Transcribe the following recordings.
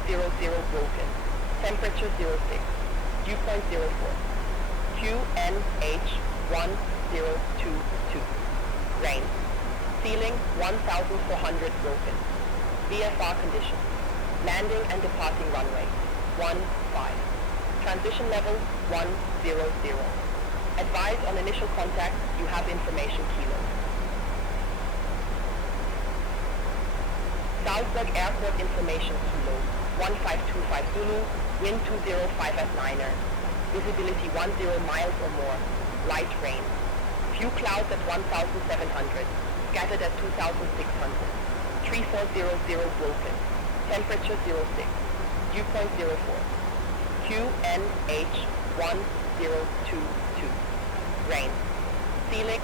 broken. Temperature 06. Dew point 04. QNH1022. Rain. Ceiling 1400 broken. VFR condition. Landing and departing runway 15. Transition level 100. Advise on initial contact, you have information kilo. Salzburg Airport information kilo 1525 Zulu, wind 205 at liner. Visibility 10 miles or more. Light rain. Few clouds at 1700. Scattered at 2600. 3400 broken. Temperature 06. Dew point 04. QNH1022. Rain. Ceiling.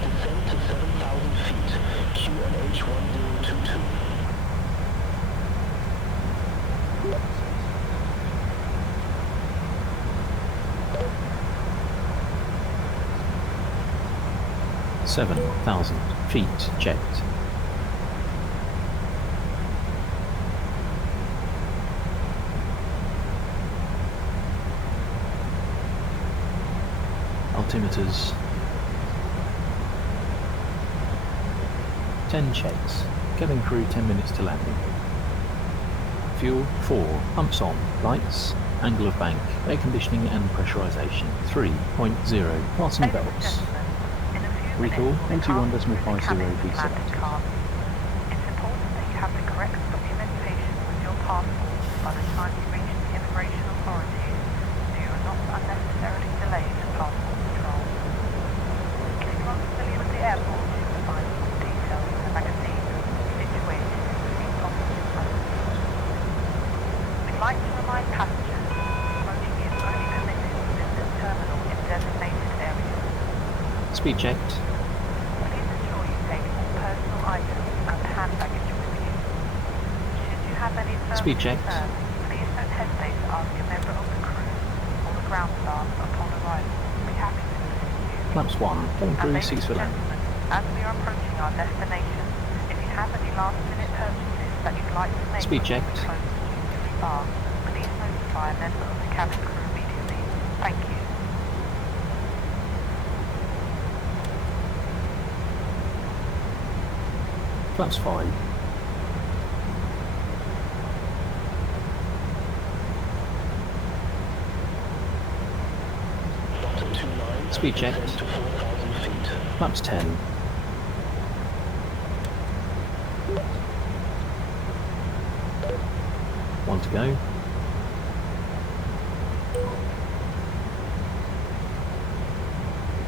Descend to 7,000 feet. QNH 1022. feet checked. Altimeters 10 checks. Cabin crew 10 minutes to landing. Fuel 4. Pumps on. Lights. Angle of bank. Air conditioning and pressurization 3.0. Fasten belts. Recall 81.50 diesel. It's important that you have the correct documentation with your passport by the time you reach the immigration authorities, so you are not unnecessarily delayed at passport control. If you are familiar with the airport, you will find more details in the magazine situated in the seat pocket in front of you. We'd like to remind passengers that smoking is only permitted within this terminal in designated areas. Speed checked. Please ensure you take all personal items and hand baggage with you. Should you have any further Speed checked. concerns, please don't hesitate to ask a member of the crew or the ground staff upon arrival. We'll be happy to assist you. Flaps 1. Cabin crew And 6 ladies for and landing. gentlemen, as we are approaching our destination, if you have any last-minute purchases that you'd like to make Speed before checked. we close the duty-free bar, please notify a member of the cabin crew immediately. Thank you. Flaps 5. Speed checked. Flaps 10. One to go.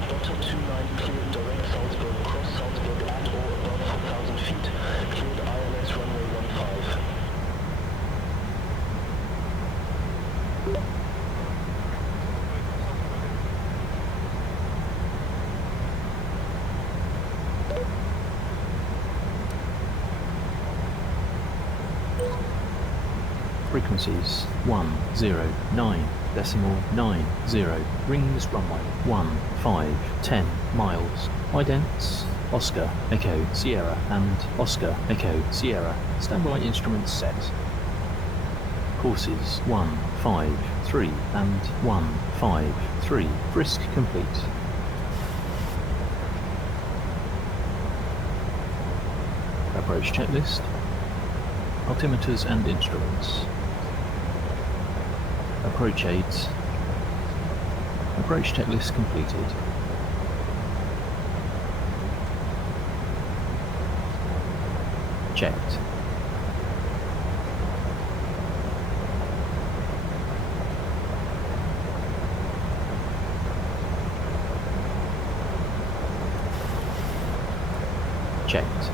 Delta 29 cleared direct Salzburg, cross Salzburg at or above 4,000 feet. Cleared ILS runway 15. Frequencies 109. 0.90, rings runway 15, 10 miles. Idents, Oscar, Echo, Sierra, and Oscar, Echo, Sierra. Standby instruments set. Courses 153 and 153. Frisk complete. Approach checklist. Altimeters and instruments. Approach aids. Approach checklist completed. Checked. Checked.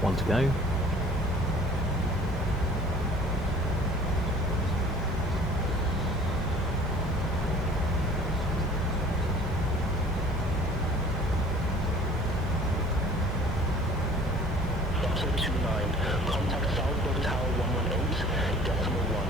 One to go. Foxtrot 29, contact Southbound Tower 118.1.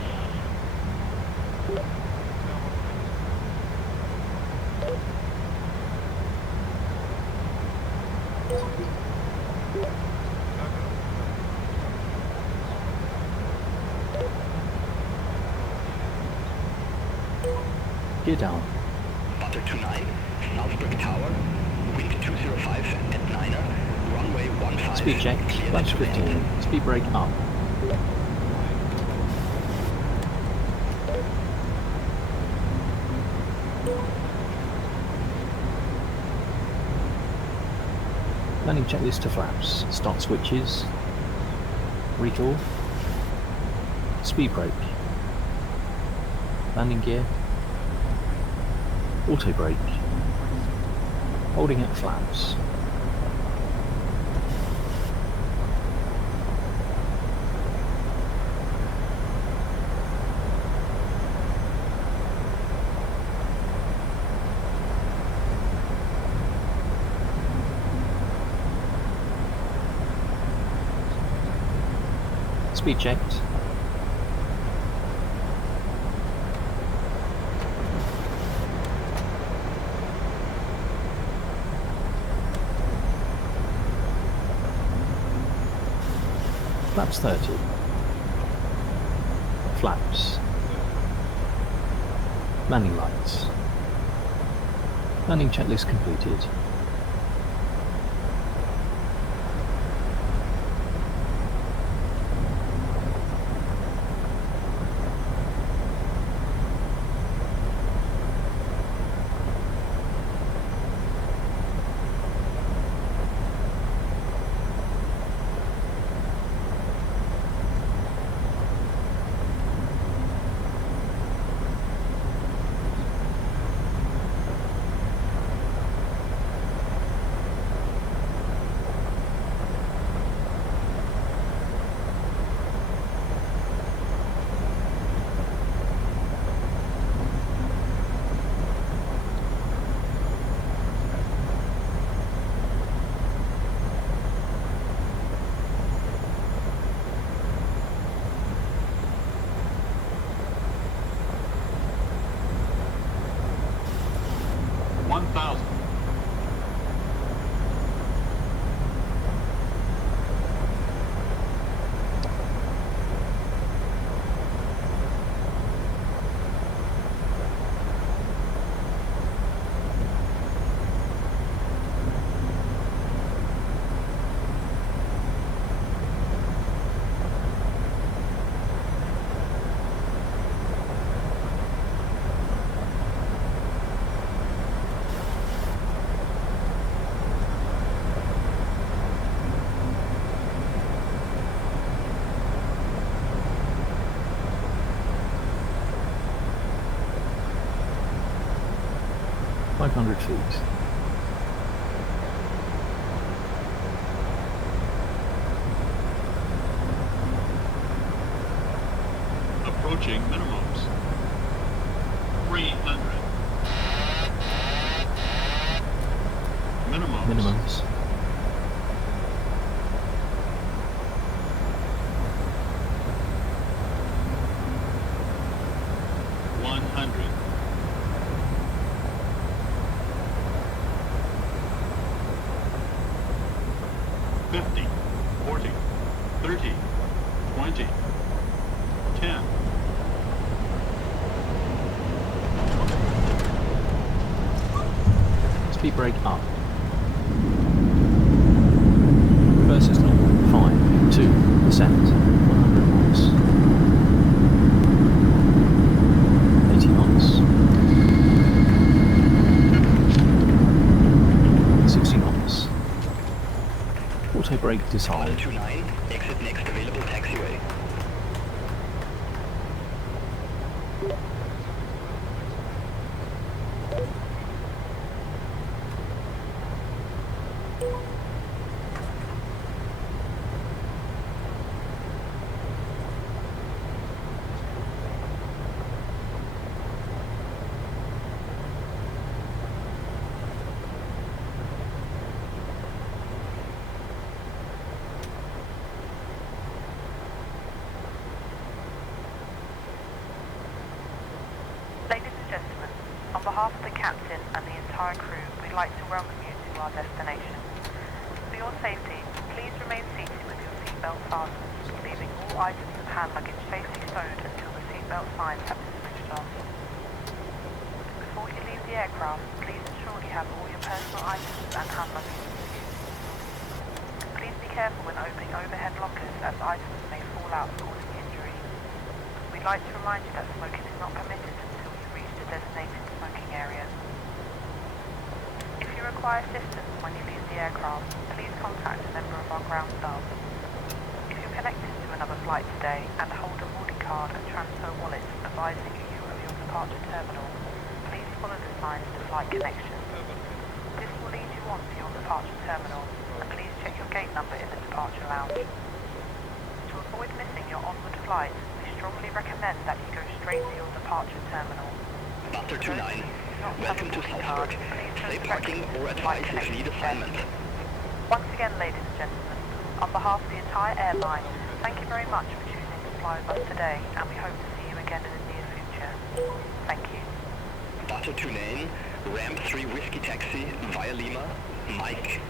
Gear down. Foxtrot 29, Southbound Tower, wind 205 at 9er, runway 15. Speed check. Flaps 15. Speed brake up. Landing checklist to flaps. Start switches. Recall. Speed brake. Landing gear. Auto brake. Holding at flaps. Speed checked. Flaps 30. Flaps. Landing lights. Landing checklist completed. 500 feet. Approaching minimums. 300. Minimums. Speed brake up. Versus normal. 5, 2, descent. 100 knots. 80 knots. 60 knots. Auto brake disarmed. 129, exit next available taxiway. Ladies and gentlemen, on behalf of the captain and the entire crew, we'd like to welcome you to our destination. For your safety, please remain seated with your seatbelt fastened, leaving all items of hand luggage safely stowed until the seatbelt signs have been switched off. Before you leave the aircraft, please ensure you have all your personal items and hand luggage with you. Please be careful when opening overhead lockers as items may fall out causing injury. We'd like to remind you that smoking is not permitted until you reach the designated smoking area. If you require assistance when you leave the aircraft, please contact a member of our ground staff. If you're connected to another flight today and hold a boarding card and transfer wallet advising you of your departure terminal, please follow the signs to flight connection. This will lead you on to your departure terminal, and please check your gate number in the departure lounge. To avoid missing your onward flight, we strongly recommend that you go straight to your departure terminal. Butter 29, welcome to Salzburg. Safe parking or advice if need assignment. Once again, ladies and gentlemen, on behalf of the entire airline, thank you very much for choosing to fly with us today, and we hope to see you again in the near future. Thank you. Butter 29, ramp 3 whiskey taxi via Lima, Mike.